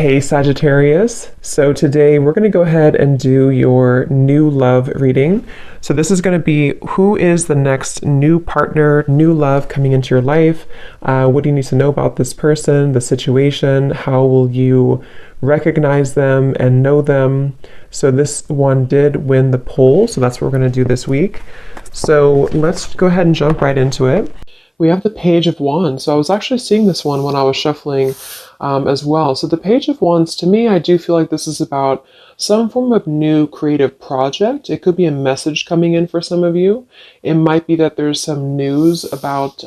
Hey Sagittarius, so today we're going to go ahead and do your new love reading. So this is going to be who is the next new partner, new love coming into your life. What do you need to know about this person, the situation? How will you recognize them and know them? So this one did win the poll, so that's what we're going to do this week. So let's go ahead and jump right into it. We have the Page of Wands. So I was actually seeing this one when I was shuffling as well. So the Page of Wands, to me, I do feel like this is about some form of new creative project. It could be a message coming in for some of you. It might be that there's some news about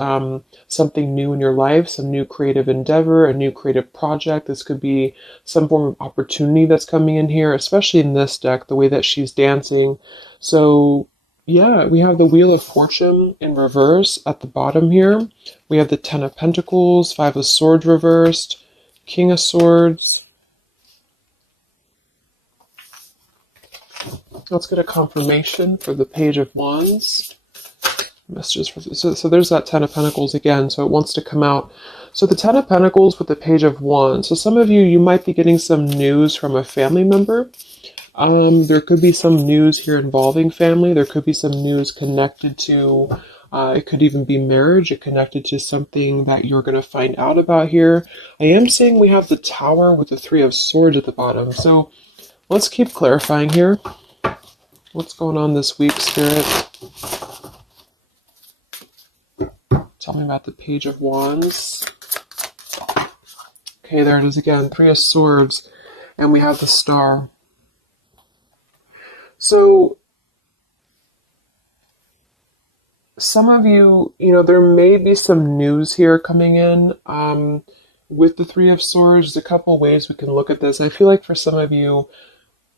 something new in your life, some new creative endeavor, a new creative project. This could be some form of opportunity that's coming in here, especially in this deck, the way that she's dancing. So yeah, we have the Wheel of Fortune in reverse at the bottom here. We have the Ten of Pentacles, Five of Swords reversed, King of Swords. Let's get a confirmation for the Page of Wands. Messages for so there's that Ten of Pentacles again, so it wants to come out. So the Ten of Pentacles with the Page of Wands. So some of you might be getting some news from a family member. There could be some news here involving family. There could be some news connected to, it could even be marriage. It connected to something that you're going to find out about here. I am saying we have the Tower with the Three of Swords at the bottom. So let's keep clarifying here. What's going on this week, Spirit? Tell me about the Page of Wands. Okay, there it is again. Three of Swords. And we have the Star. So, some of you, there may be some news here coming in with the Three of Swords. There's a couple ways we can look at this. I feel like for some of you,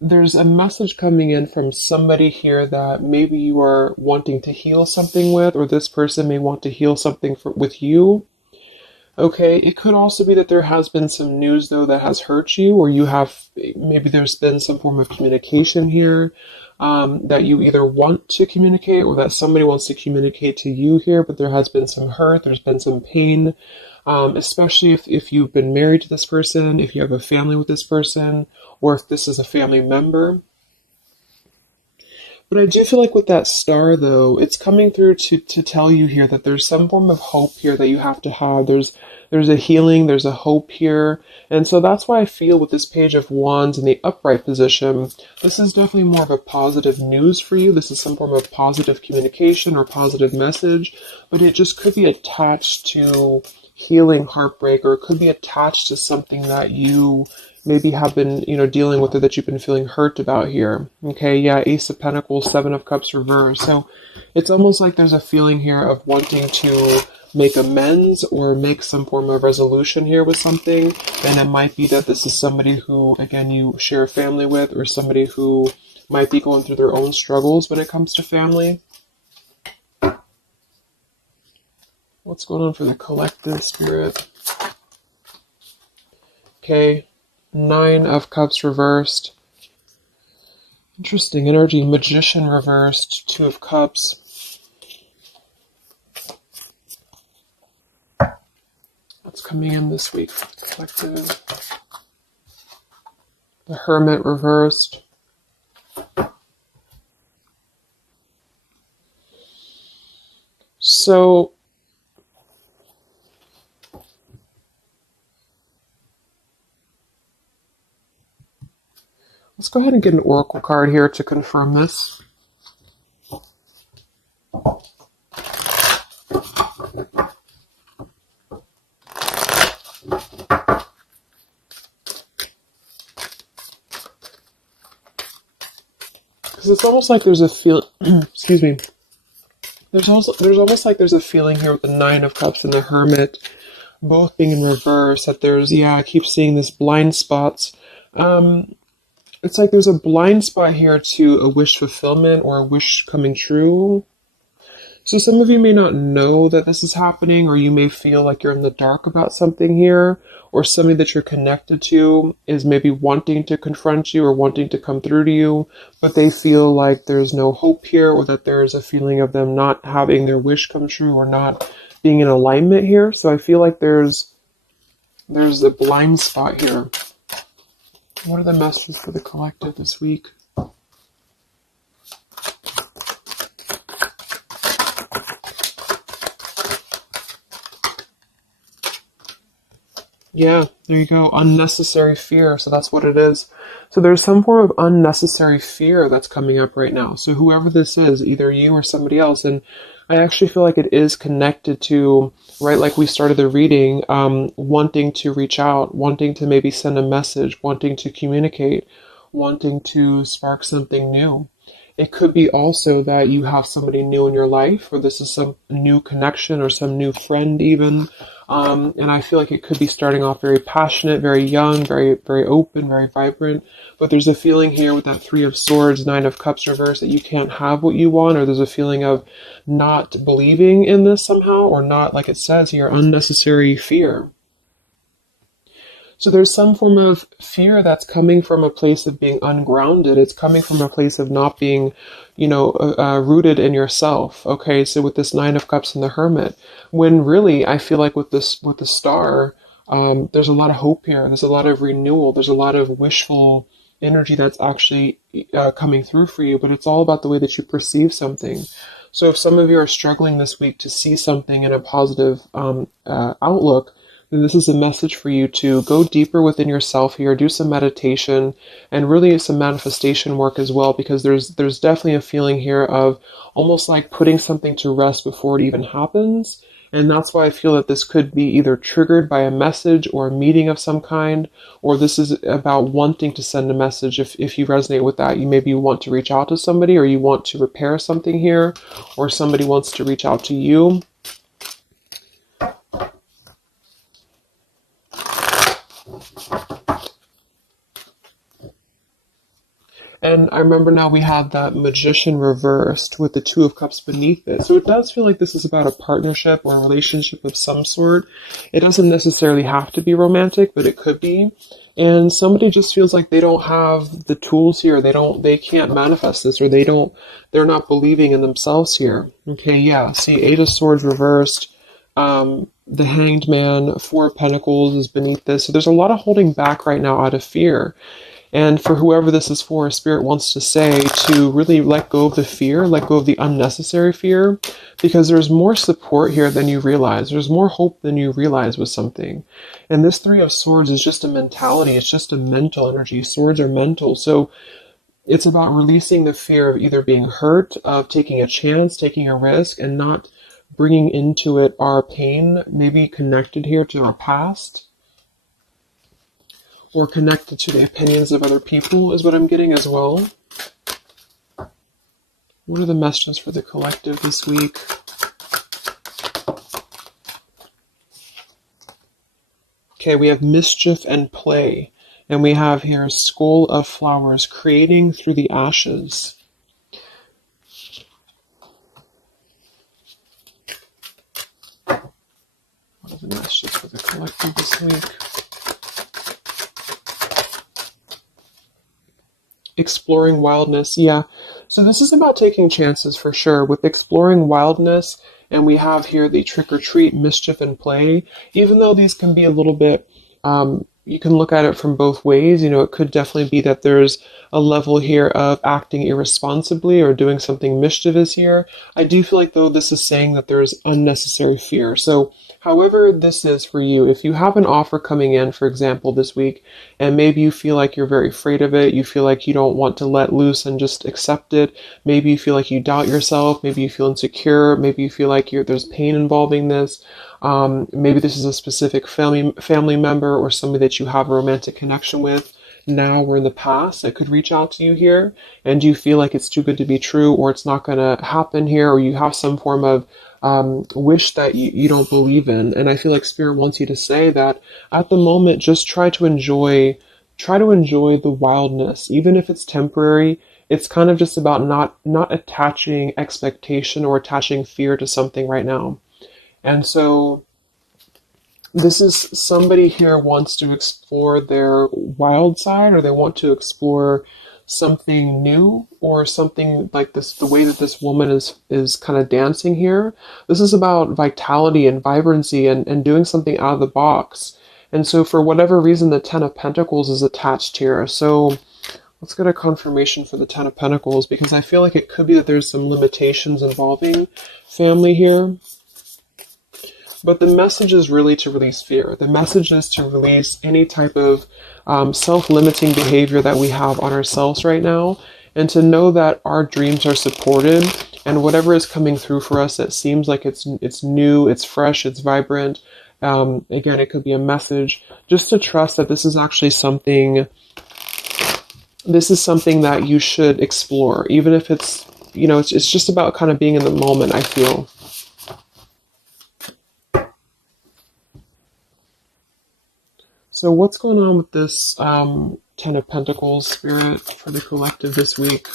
there's a message coming in from somebody here that maybe you are wanting to heal something with, or this person may want to heal something with you. Okay, it could also be that there has been some news, though, that has hurt you, or maybe there's been some form of communication here that you either want to communicate or that somebody wants to communicate to you here, but there has been some hurt, there's been some pain, especially if you've been married to this person, if you have a family with this person, or if this is a family member. But I do feel like with that Star, though, it's coming through to tell you here that there's some form of hope here that you have to have. There's a healing, there's a hope here. And so that's why I feel with this Page of Wands in the upright position, this is definitely more of a positive news for you. This is some form of positive communication or positive message, but it just could be attached to healing heartbreak, or it could be attached to something that you maybe have been, dealing with, or that you've been feeling hurt about here. Okay, yeah, Ace of Pentacles, Seven of Cups reversed. So it's almost like there's a feeling here of wanting to make amends or make some form of resolution here with something. And it might be that this is somebody who, again, you share a family with, or somebody who might be going through their own struggles when it comes to family. What's going on for the collective, Spirit? Okay. Nine of Cups reversed. Interesting energy. Magician reversed. Two of Cups. What's coming in this week for the collective? The Hermit reversed. So let's go ahead and get an oracle card here to confirm this. Because it's almost like there's a feel. Excuse me. There's almost like there's a feeling here with the Nine of Cups and the Hermit, both being in reverse. That there's I keep seeing this blind spots. It's like there's a blind spot here to a wish fulfillment or a wish coming true. So some of you may not know that this is happening, or you may feel like you're in the dark about something here, or somebody that you're connected to is maybe wanting to confront you or wanting to come through to you, but they feel like there's no hope here, or that there's a feeling of them not having their wish come true or not being in alignment here. So I feel like there's a blind spot here. What are the messages for the collective this week? Yeah, there you go. Unnecessary fear. So that's what it is. So there's some form of unnecessary fear that's coming up right now. So whoever this is, either you or somebody else, and I actually feel like it is connected to, right, like we started the reading, wanting to reach out, wanting to maybe send a message, wanting to communicate, wanting to spark something new. It could be also that you have somebody new in your life, or this is some new connection or some new friend even. And I feel like it could be starting off very passionate, very young, very, very open, very vibrant. But there's a feeling here with that Three of Swords, Nine of Cups reverse that you can't have what you want, or there's a feeling of not believing in this somehow, or not, like it says here, unnecessary fear. So there's some form of fear that's coming from a place of being ungrounded. It's coming from a place of not being, rooted in yourself. Okay, so with this Nine of Cups and the Hermit, when really I feel like with the Star, there's a lot of hope here. There's a lot of renewal. There's a lot of wishful energy that's actually coming through for you. But it's all about the way that you perceive something. So if some of you are struggling this week to see something in a positive outlook, then this is a message for you to go deeper within yourself here, do some meditation, and really some manifestation work as well, because there's definitely a feeling here of almost like putting something to rest before it even happens. And that's why I feel that this could be either triggered by a message or a meeting of some kind, or this is about wanting to send a message. If you resonate with that, you maybe want to reach out to somebody, or you want to repair something here, or somebody wants to reach out to you. And I remember now we have that Magician reversed with the Two of Cups beneath it. So it does feel like this is about a partnership or a relationship of some sort. It doesn't necessarily have to be romantic, but it could be. And somebody just feels like they don't have the tools here. They can't manifest this, or they're not believing in themselves here. Okay, yeah. See, Eight of Swords reversed. The Hanged Man, Four of Pentacles is beneath this. So there's a lot of holding back right now out of fear. And for whoever this is for, Spirit wants to say to really let go of the fear, let go of the unnecessary fear, because there's more support here than you realize. There's more hope than you realize with something. And this Three of Swords is just a mentality. It's just a mental energy. Swords are mental. So it's about releasing the fear of either being hurt, of taking a chance, taking a risk, and not bringing into it our pain, maybe connected here to our past, or connected to the opinions of other people is what I'm getting as well. What are the messages for the collective this week? Okay, we have mischief and play. And we have here Skull of Flowers, creating through the ashes. What are the messages for the collective this week? Exploring wildness. Yeah. So this is about taking chances for sure with exploring wildness. And we have here the trick or treat, mischief and play. Even though these can be a little bit, you can look at it from both ways. It could definitely be that there's a level here of acting irresponsibly or doing something mischievous here. I do feel like, though, this is saying that there's unnecessary fear. So however this is for you, if you have an offer coming in, for example, this week, and maybe you feel like you're very afraid of it, you feel like you don't want to let loose and just accept it, maybe you feel like you doubt yourself, maybe you feel insecure, maybe you feel like there's pain involving this, maybe this is a specific family member or somebody that you have a romantic connection with now or in the past that could reach out to you here, and you feel like it's too good to be true, or it's not going to happen here, or you have some form of wish that you don't believe in. And I feel like Spirit wants you to say that at the moment, just try to enjoy the wildness, even if it's temporary. It's kind of just about not attaching expectation or attaching fear to something right now. And so this is somebody here wants to explore their wild side, or they want to explore something new, or something like this, the way that this woman is kind of dancing here. This is about vitality and vibrancy and doing something out of the box. And so for whatever reason, the Ten of Pentacles is attached here. So let's get a confirmation for the Ten of Pentacles, because I feel like it could be that there's some limitations involving family here. But the message is really to release fear. The message is to release any type of self-limiting behavior that we have on ourselves right now, and to know that our dreams are supported, and whatever is coming through for us that seems like it's new, it's fresh, it's vibrant. Again, it could be a message, just to trust that this is actually something. This is something that you should explore, even if it's, you know, it's just about kind of being in the moment, I feel. So what's going on with this Ten of Pentacles, Spirit, for the collective this week?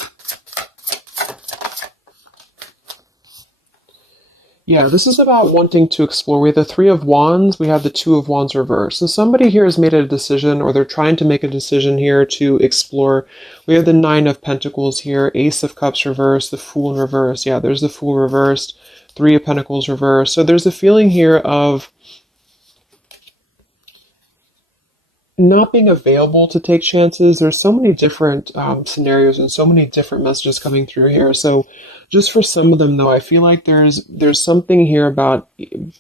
Yeah, this is about wanting to explore. We have the Three of Wands, we have the Two of Wands reversed. So somebody here has made a decision, or they're trying to make a decision here to explore. We have the Nine of Pentacles here, Ace of Cups reversed, the Fool in reverse. Yeah, there's the Fool reversed, Three of Pentacles reversed. So there's a feeling here of not being available to take chances. There's so many different scenarios and so many different messages coming through here. So just for some of them, though, I feel like there's something here about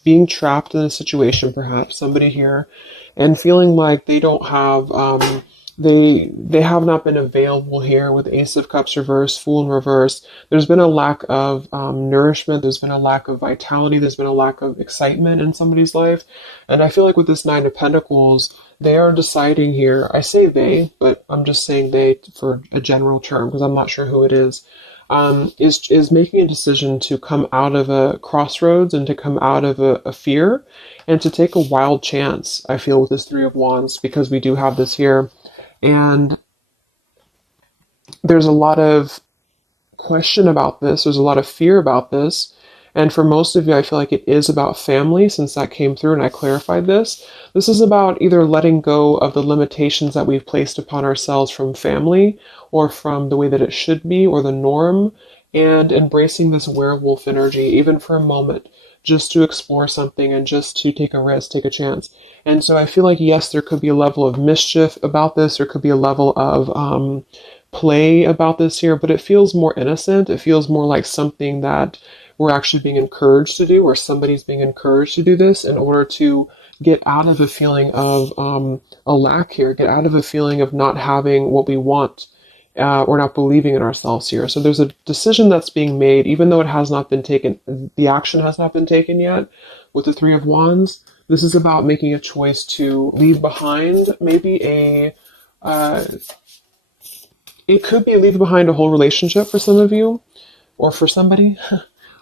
being trapped in a situation, perhaps somebody here, and feeling like they don't have they have not been available here with Ace of Cups reverse, Fool in reverse. There's been a lack of nourishment. There's been a lack of vitality. There's been a lack of excitement in somebody's life. And I feel like with this Nine of Pentacles, they are deciding here, I say they, but I'm just saying they for a general term because I'm not sure who it is making a decision to come out of a crossroads and to come out of a fear and to take a wild chance, I feel, with this Three of Wands, because we do have this here. And there's a lot of question about this. There's a lot of fear about this. And for most of you, I feel like it is about family, since that came through and I clarified this. This is about either letting go of the limitations that we've placed upon ourselves from family, or from the way that it should be, or the norm, and embracing this werewolf energy, even for a moment, just to explore something and just to take a risk, take a chance. And so I feel like, yes, there could be a level of mischief about this. There could be a level of play about this here, but it feels more innocent. It feels more like something that we're actually being encouraged to do, or somebody's being encouraged to do this in order to get out of a feeling of a lack here, get out of a feeling of not having what we want, or not believing in ourselves here. So there's a decision that's being made, even though it has not been taken, the action has not been taken yet with the Three of Wands. This is about making a choice to leave behind maybe it could be leaving behind a whole relationship for some of you, or for somebody.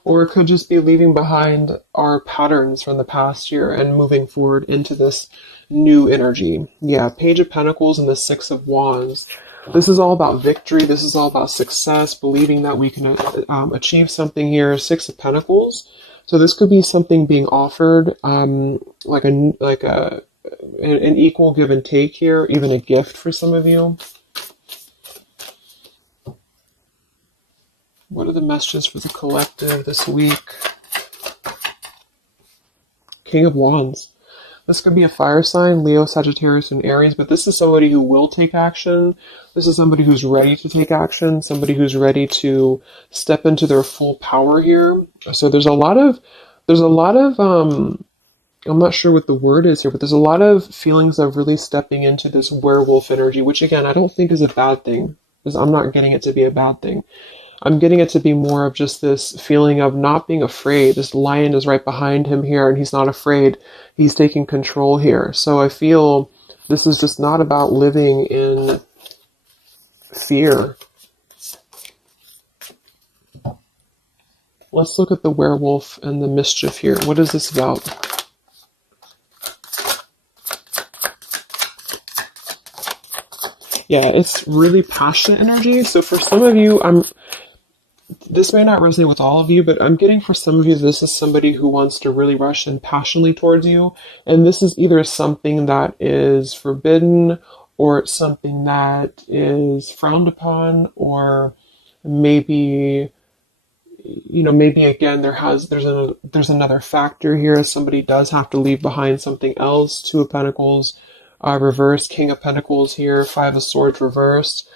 Or it could just be leaving behind our patterns from the past year and moving forward into this new energy. Yeah, Page of Pentacles and the Six of Wands. This is all about victory. This is all about success, believing that we can achieve something here. Six of Pentacles. So this could be something being offered, like an equal give and take here, even a gift for some of you. What are the messages for the collective this week? King of Wands. This could be a fire sign, Leo, Sagittarius, and Aries, but this is somebody who will take action. This is somebody who's ready to take action, somebody who's ready to step into their full power here. So there's a lot of, I'm not sure what the word is here, but there's a lot of feelings of really stepping into this werewolf energy, which again, I don't think is a bad thing, because I'm not getting it to be a bad thing. I'm getting it to be more of just this feeling of not being afraid. This lion is right behind him here, and he's not afraid. He's taking control here. So I feel this is just not about living in fear. Let's look at the werewolf and the mischief here. What is this about? Yeah, it's really passionate energy. So for some of you, this may not resonate with all of you, but I'm getting for some of you, this is somebody who wants to really rush in passionately towards you. And this is either something that is forbidden, or it's something that is frowned upon, or maybe maybe again there's another factor here. Somebody does have to leave behind something else. Two of Pentacles reversed, King of Pentacles here, Five of Swords reversed.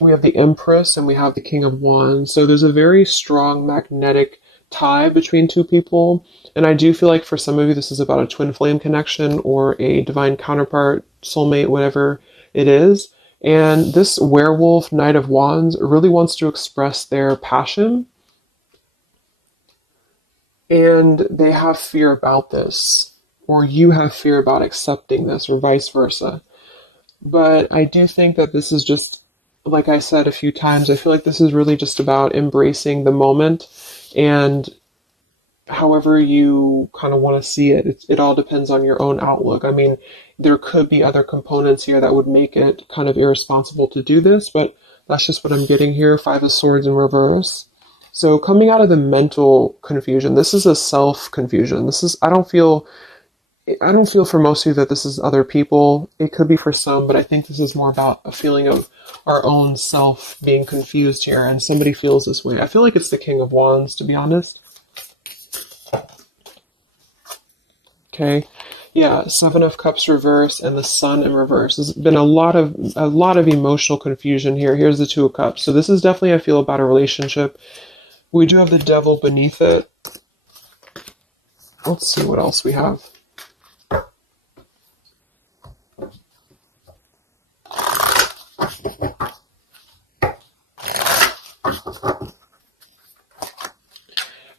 We have the Empress and we have the King of Wands. So there's a very strong magnetic tie between two people. And I do feel like for some of you, this is about a twin flame connection or a divine counterpart, soulmate, whatever it is. And this werewolf, Knight of Wands, really wants to express their passion. And they have fear about this, or you have fear about accepting this, or vice versa. But I do think that this is just, like I said a few times, I feel like this is really just about embracing the moment, and however you kind of want to see it, it all depends on your own outlook. I mean, there could be other components here that would make it kind of irresponsible to do this, but that's just what I'm getting here. Five of Swords in reverse. So coming out of the mental confusion, this is a self-confusion. I don't feel for most of you that this is other people. It could be for some, but I think this is more about a feeling of our own self being confused here, and somebody feels this way. I feel like it's the King of Wands, to be honest. Okay. Yeah, Seven of Cups reverse and the Sun in reverse. There's been a lot of emotional confusion here. Here's the Two of Cups. So this is definitely, I feel, about a relationship. We do have the Devil beneath it. Let's see what else we have.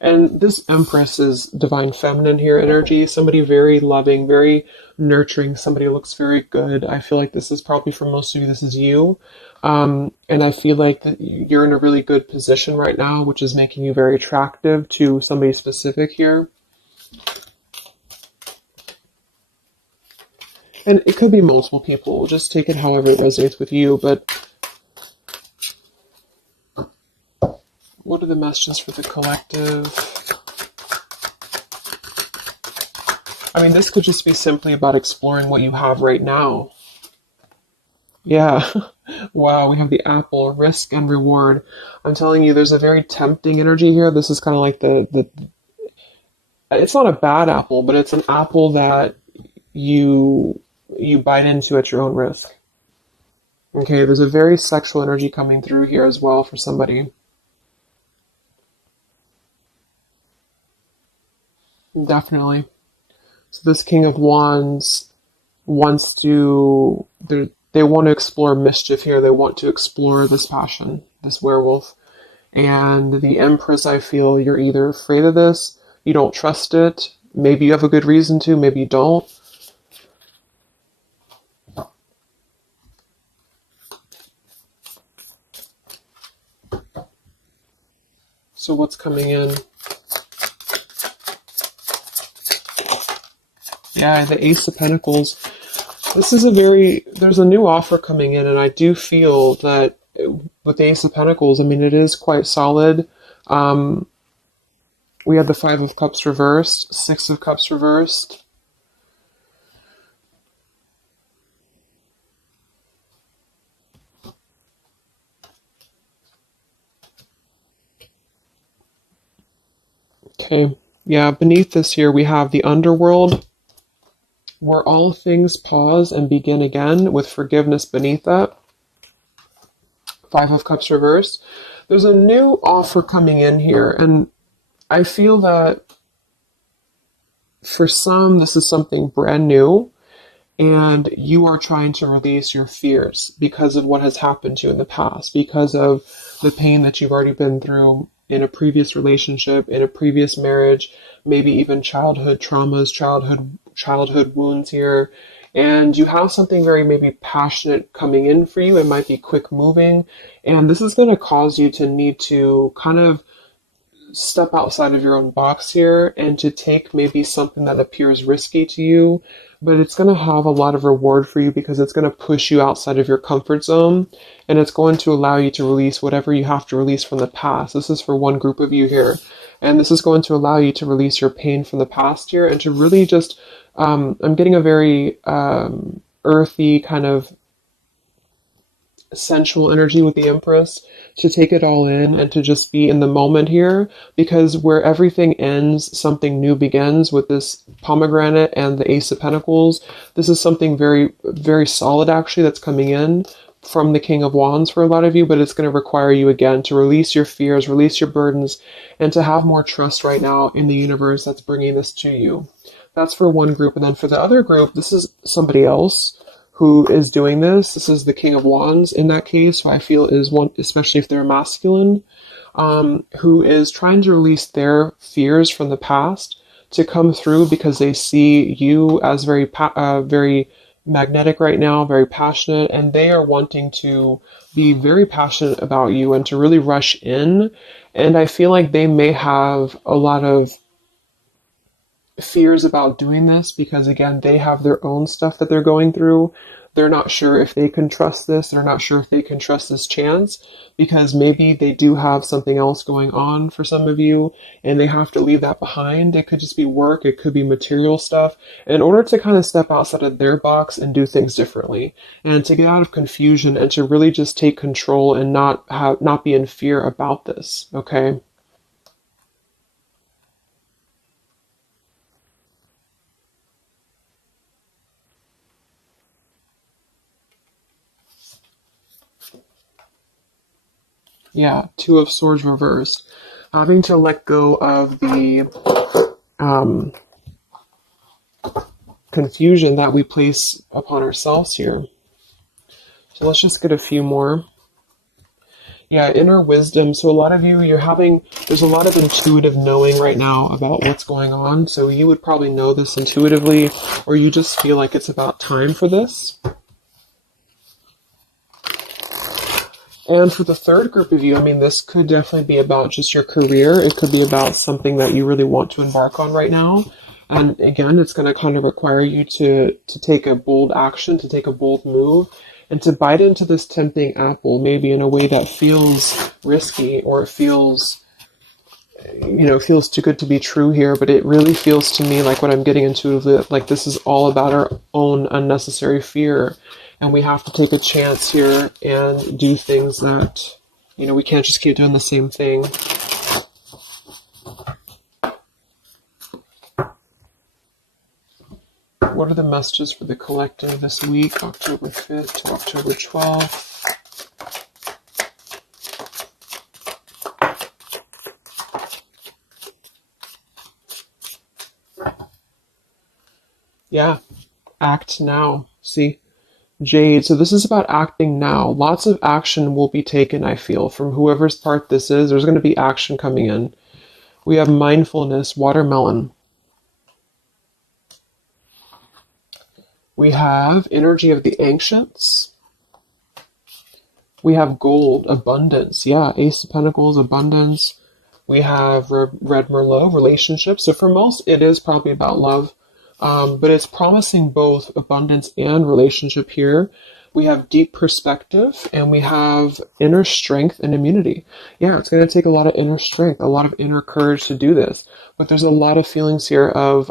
And this Empress is divine feminine here energy. Somebody very loving, very nurturing. Somebody who looks very good. I feel like this is probably for most of you, this is you. And I feel like that you're in a really good position right now, which is making you very attractive to somebody specific here. And it could be multiple people. Just take it however it resonates with you. But what are the messages for the collective? I mean, this could just be simply about exploring what you have right now. Yeah. Wow, we have the Apple, risk and reward. I'm telling you, there's a very tempting energy here. This is kind of like it's not a bad apple, but it's an apple that you bite into at your own risk. Okay, there's a very sexual energy coming through here as well for somebody. Definitely. So this King of Wands wants to, they want to explore mischief here. They want to explore this passion, this werewolf. And the Empress, I feel you're either afraid of this, you don't trust it, maybe you have a good reason to, maybe you don't. So what's coming in? Yeah, the Ace of Pentacles. This is there's a new offer coming in, and I do feel that with the Ace of Pentacles, I mean, it is quite solid. We have the Five of Cups reversed, Six of Cups reversed. Okay, yeah, beneath this here, we have the Underworld, where all things pause and begin again, with forgiveness beneath that. Five of Cups reversed. There's a new offer coming in here, and I feel that for some, this is something brand new, and you are trying to release your fears because of what has happened to you in the past, because of the pain that you've already been through in a previous relationship, in a previous marriage, maybe even childhood traumas, childhood wounds here. And you have something very maybe passionate coming in for you. It might be quick moving. And this is going to cause you to need to kind of step outside of your own box here and to take maybe something that appears risky to you, but it's going to have a lot of reward for you because it's going to push you outside of your comfort zone, and it's going to allow you to release whatever you have to release from the past. This is for one group of you here, and this is going to allow you to release your pain from the past here and to really just, I'm getting a very earthy kind of sensual energy with the Empress, to take it all in and to just be in the moment here, because where everything ends, something new begins with this pomegranate and the Ace of Pentacles. This is something very, very solid actually that's coming in from the King of Wands for a lot of you, but it's going to require you again to release your fears, release your burdens, and to have more trust right now in the universe that's bringing this to you. That's for one group. And then for the other group, this is somebody else who is doing this. This is the King of Wands in that case, who I feel is one, especially if they're masculine, who is trying to release their fears from the past to come through, because they see you as very, very magnetic right now, very passionate, and they are wanting to be very passionate about you and to really rush in. And I feel like they may have a lot of fears about doing this because, again, they have their own stuff that they're going through. They're not sure if they can trust this. They're not sure if they can trust this chance, because maybe they do have something else going on for some of you and they have to leave that behind. It could just be work. It could be material stuff in order to kind of step outside of their box and do things differently, and to get out of confusion and to really just take control and not be in fear about this. Okay. Yeah, Two of Swords reversed. Having to let go of the confusion that we place upon ourselves here. So let's just get a few more. Yeah, inner wisdom. So a lot of you, there's a lot of intuitive knowing right now about what's going on. So you would probably know this intuitively, or you just feel like it's about time for this. And for the third group of you, I mean, this could definitely be about just your career. It could be about something that you really want to embark on right now. And again, it's going to kind of require you to take a bold action, to take a bold move, and to bite into this tempting apple, maybe in a way that feels risky, or it feels, feels too good to be true here. But it really feels to me like what I'm getting intuitively, like this is all about our own unnecessary fear. And we have to take a chance here and do things that, we can't just keep doing the same thing. What are the messages for the collective this week, October 5th to October 12th? Yeah, act now. See? Jade, so this is about acting now. Lots of action will be taken, I feel, from whoever's part this is. There's going to be action coming in. We have mindfulness, watermelon. We have energy of the ancients. We have gold, abundance. Yeah, Ace of Pentacles, abundance. We have Red Merlot, relationships. So for most, it is probably about love. But it's promising both abundance and relationship here. We have deep perspective, and we have inner strength and immunity. Yeah, it's going to take a lot of inner strength, a lot of inner courage to do this. But there's a lot of feelings here of,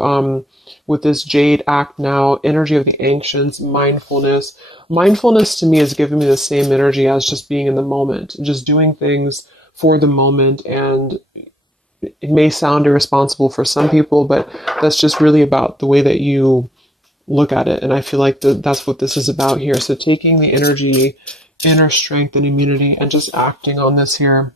with this Jade, act now, energy of the ancients, mindfulness. Mindfulness to me is giving me the same energy as just being in the moment, just doing things for the moment. And it may sound irresponsible for some people, but that's just really about the way that you look at it. And I feel like that's what this is about here. So taking the energy, inner strength and immunity, and just acting on this here.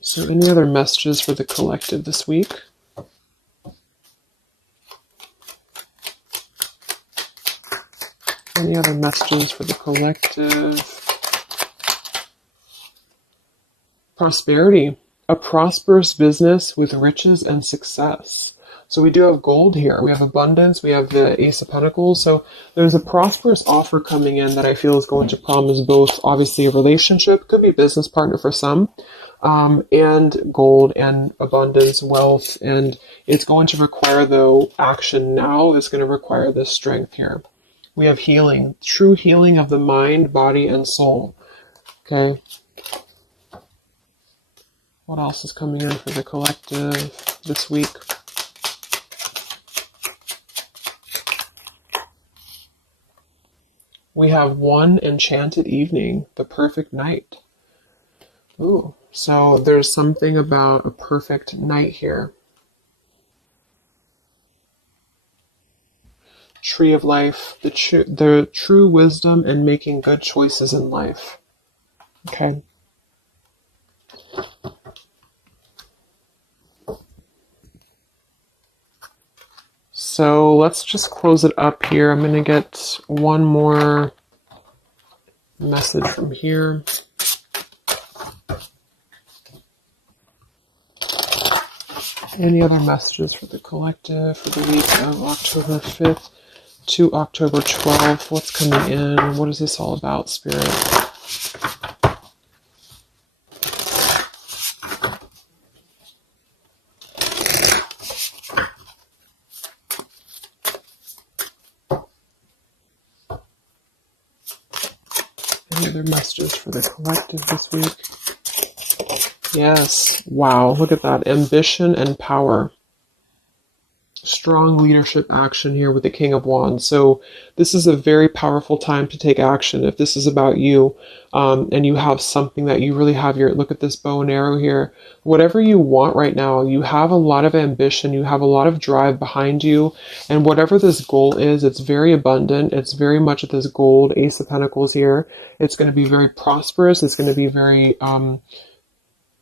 So any other messages for the collective this week? Any other messages for the collective? Prosperity, a prosperous business with riches and success. So we do have gold here. We have abundance. We have the Ace of Pentacles. So there's a prosperous offer coming in that I feel is going to promise both, obviously, a relationship, could be a business partner for some, and gold and abundance, wealth. And it's going to require, though, action now. It's going to require this strength here. We have healing, true healing of the mind, body, and soul. Okay. What else is coming in for the collective this week? We have one enchanted evening, the perfect night. Ooh, so there's something about a perfect night here. Tree of life, the true wisdom and making good choices in life. Okay. So let's just close it up here. I'm going to get one more message from here. Any other messages for the collective for the week of October 5th to October 12th? What's coming in? What is this all about, Spirit? Any other messages for the collective this week? Yes. Wow. Look at that. Ambition and power. Strong leadership action here with the King of Wands. So this is a very powerful time to take action. If this is about you, and you have something that you really have your, look at this bow and arrow here, whatever you want right now, you have a lot of ambition, you have a lot of drive behind you, and whatever this goal is, it's very abundant. It's very much this gold, Ace of Pentacles here. It's going to be very prosperous. It's going to be very,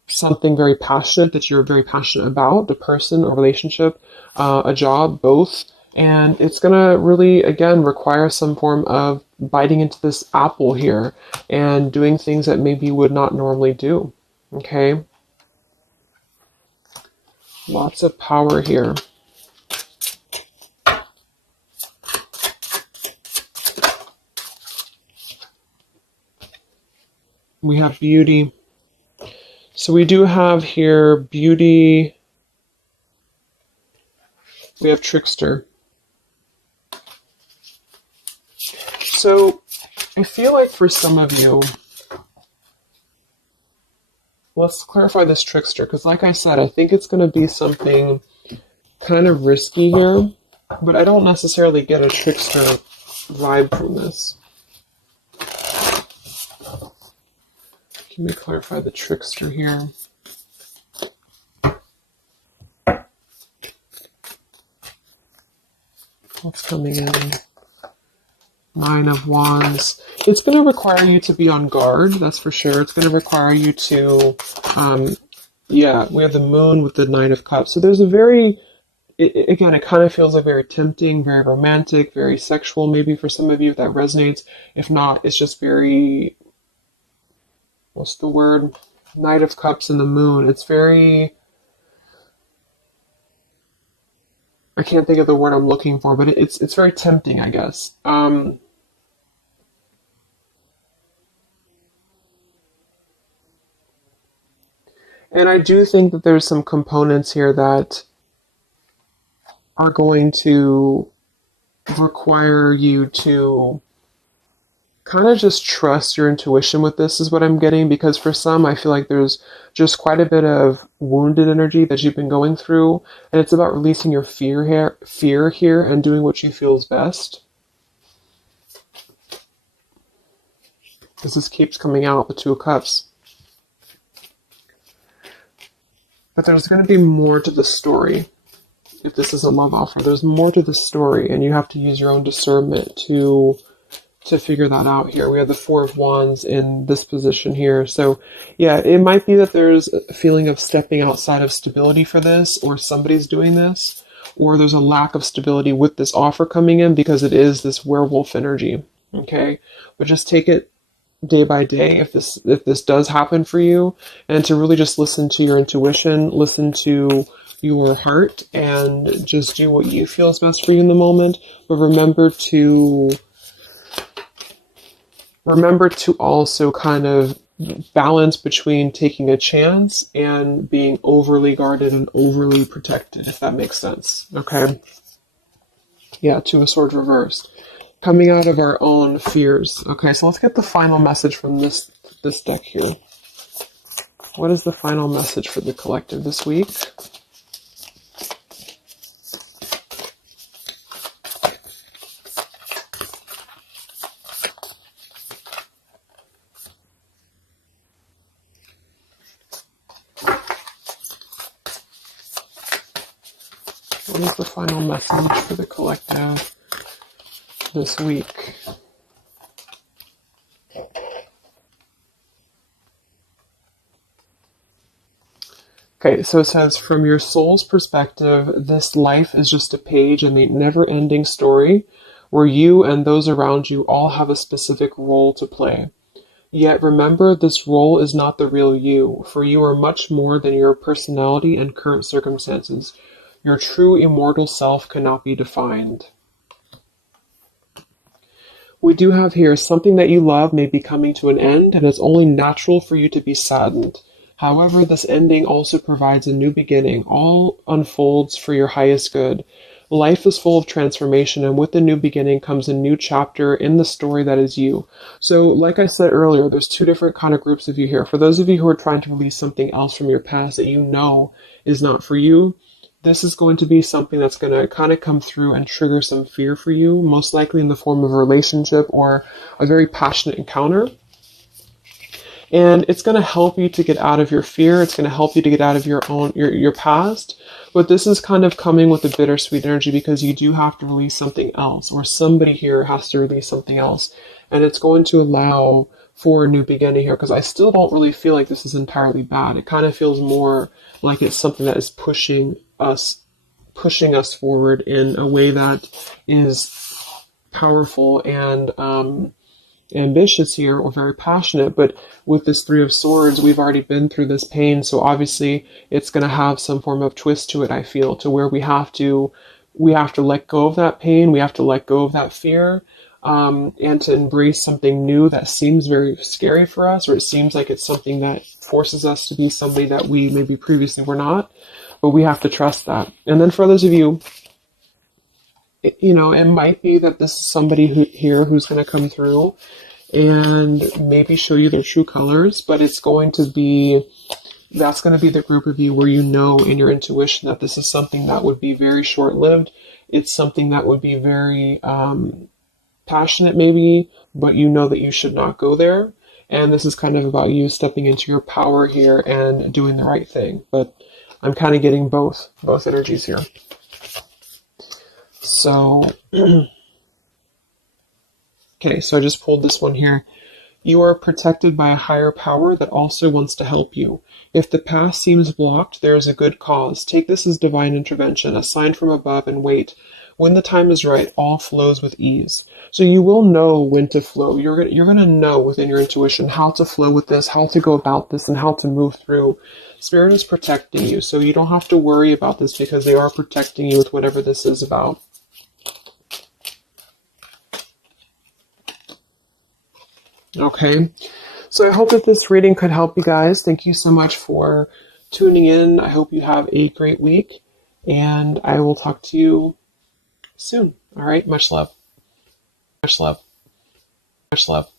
something very passionate that you're very passionate about, the person, a relationship, a job, both. And it's going to really, again, require some form of biting into this apple here and doing things that maybe you would not normally do. Okay. Lots of power here. We have beauty. So we do have here beauty. We have trickster. So I feel like for some of you, let's clarify this trickster, because like I said, I think it's going to be something kind of risky here, but I don't necessarily get a trickster vibe from this. Can we clarify the trickster here? What's coming in? Nine of Wands. It's going to require you to be on guard, that's for sure. It's going to require you to, yeah, we have the Moon with the Nine of Cups. So there's a very, again, it kind of feels like very tempting, very romantic, very sexual, maybe for some of you if that resonates. If not, it's just very, what's the word? Knight of Cups and the Moon. It's very, I can't think of the word I'm looking for, but it's very tempting, I guess. And I do think that there's some components here that are going to require you to kind of just trust your intuition with this, is what I'm getting, because for some, I feel like there's just quite a bit of wounded energy that you've been going through, and it's about releasing your fear here and doing what you feel is best. Because this keeps coming out, the Two of Cups. But there's going to be more to the story. If this is a love offer, there's more to the story, and you have to use your own discernment to figure that out here. We have the Four of Wands in this position here. So yeah, it might be that there's a feeling of stepping outside of stability for this, or somebody's doing this, or there's a lack of stability with this offer coming in because it is this werewolf energy. Okay, but just take it day by day if this does happen for you, and to really just listen to your intuition, listen to your heart, and just do what you feel is best for you in the moment. But remember to also kind of balance between taking a chance and being overly guarded and overly protected, if that makes sense. Okay. Yeah, Two of Swords reversed. Coming out of our own fears. Okay, so let's get the final message from this deck here. What is the final message for the collective this week? What is the final message for the collective this week? Okay, so it says, from your soul's perspective, this life is just a page in the never-ending story where you and those around you all have a specific role to play. Yet remember, this role is not the real you, for you are much more than your personality and current circumstances. Your true immortal self cannot be defined. We do have here, something that you love may be coming to an end, and it's only natural for you to be saddened. However, this ending also provides a new beginning. All unfolds for your highest good. Life is full of transformation, and with the new beginning comes a new chapter in the story that is you. So, like I said earlier, there's two different kind of groups of you here. For those of you who are trying to release something else from your past that you know is not for you, this is going to be something that's going to kind of come through and trigger some fear for you, most likely in the form of a relationship or a very passionate encounter. And it's going to help you to get out of your fear. It's going to help you to get out of your past. But this is kind of coming with a bittersweet energy because you do have to release something else, or somebody here has to release something else. And it's going to allow for a new beginning here, because I still don't really feel like this is entirely bad. It kind of feels more like it's something that is pushing us forward in a way that is powerful and ambitious here, or very passionate. But with this Three of Swords, we've already been through this pain, so obviously it's going to have some form of twist to it, I feel, to where we have to let go of that pain, we have to let go of that fear, and to embrace something new that seems very scary for us, or it seems like it's something that forces us to be somebody that we maybe previously were not, but we have to trust that. And then for others of you, it might be that this is somebody who's going to come through and maybe show you their true colors, but that's going to be the group of you where you know in your intuition that this is something that would be very short-lived. It's something that would be very passionate maybe, but you know that you should not go there. And this is kind of about you stepping into your power here and doing the right thing. But I'm kind of getting both energies here. So, okay, so I just pulled this one here. You are protected by a higher power that also wants to help you. If the path seems blocked, there is a good cause. Take this as divine intervention, a sign from above, and wait. When the time is right, all flows with ease. So you will know when to flow. You're going to know within your intuition how to flow with this, how to go about this, and how to move through. Spirit is protecting you, so you don't have to worry about this because they are protecting you with whatever this is about. Okay, so I hope that this reading could help you guys. Thank you so much for tuning in. I hope you have a great week, and I will talk to you soon. All right, much love. Much love. Much love.